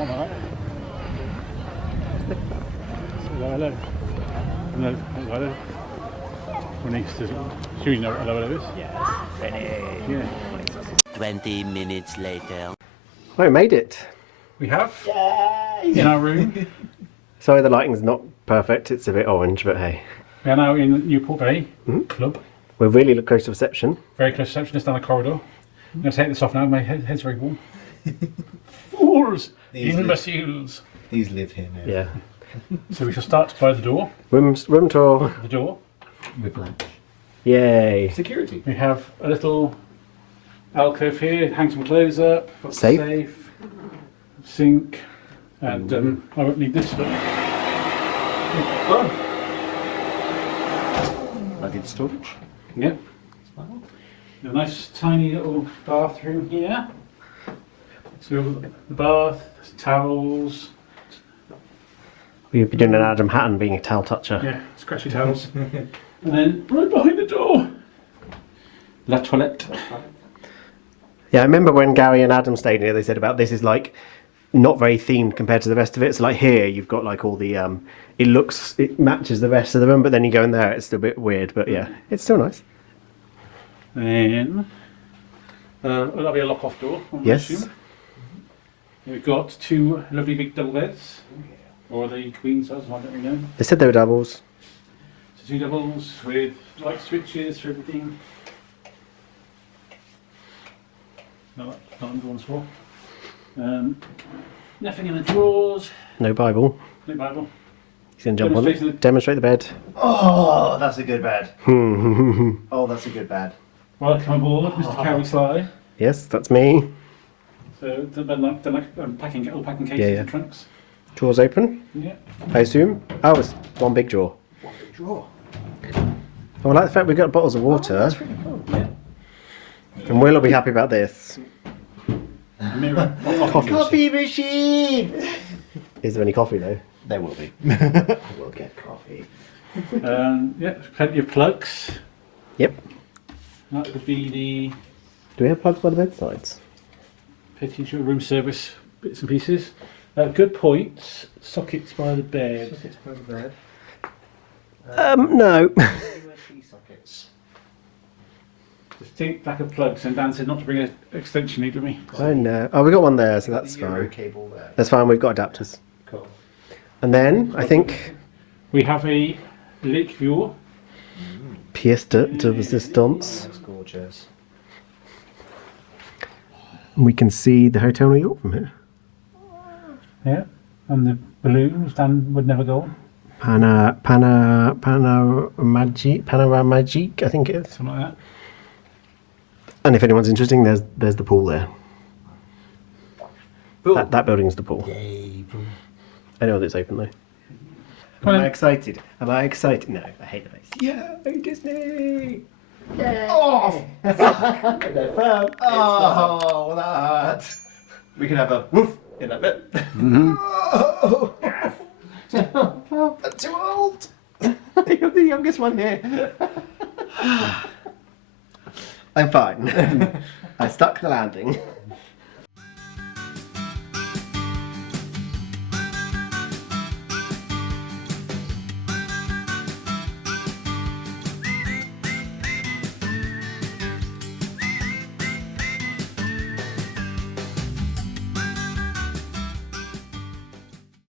one, alright. Hello. No, hello. We're next to. Do you know what hello is? Yeah. Ready. Yeah. 20 minutes later. Oh, we made it. We have. Yay! In our room. Sorry, the lighting's not perfect. It's a bit orange, but hey. We are now in Newport Bay Club. We're really close to reception. Very close reception, just down the corridor. I'm going to take this off now. My head's very warm. Fools! Imbeciles! These live here now. Yeah. So we shall start by the door. Room tour. The door. With lunch. Yay. Security. We have a little alcove here. Hang some clothes up. Got the Safe. Safe. Sink. And I won't need this, but. Oh. Luggage storage. Yep. A nice tiny little bathroom here. So the bath, towels. We've been doing an Adam Hatton being a towel toucher. Yeah, scratchy towels. And then right behind the door, La Toilette. Yeah, I remember when Gary and Adam stayed here, they said about this is like not very themed compared to the rest of it. So like here, you've got like all the, it matches the rest of the room, but then you go in there, it's still a bit weird, but yeah, it's still nice. Then that'll be a lock-off door. I Yes. assume. We've got two lovely big double beds, or the queen size, I don't really know. They said they were doubles. So two doubles with light switches for everything. No, that's not under one's floor. Nothing in the drawers. No Bible. No Bible. He's going to jump on it. Demonstrate the bed. Oh, that's a good bed. Oh, that's a good bed. Welcome aboard, Mr. Carrie Sly. Yes, that's me. So they're packing cases Yeah. and trunks. Drawers open, Yeah. I assume. Oh, it's one big drawer. What a drawer. Oh, I like the fact we've got bottles of water, That's really cool. Yeah. and Will will be happy about this. Mirror. Coffee. machine! Is there any coffee though? There will be. I will get coffee. Yeah, plenty of plugs. Yep. That would be the Do we have plugs by the bedsides? petting room service bits and pieces. Good points. Sockets by the bed. Sockets by the bed. No. USB sockets. Distinct lack of plugs, and Dan said not to bring an extension lead with me. I know. Oh, we got one there, so that's The Euro fine. cable there. That's fine. We've got adapters. Cool. And then I think We have a lake view. pièce de resistance. That's gorgeous. We can see the Hotel New York from here. Yeah, and the balloons Dan would never go on. Panoramagique, I think it is. Something like that. And if anyone's interested, there's the pool there. Boom. That building's the pool. Yay, boom. I know that it's open though. Come Am on I in. excited? Am I excited? No, I hate the face. Yeah, Disney! Oh! Oh, that. We can have a woof in that bit. Oh, I'm too old. You're the youngest one here. I'm fine. I stuck the landing.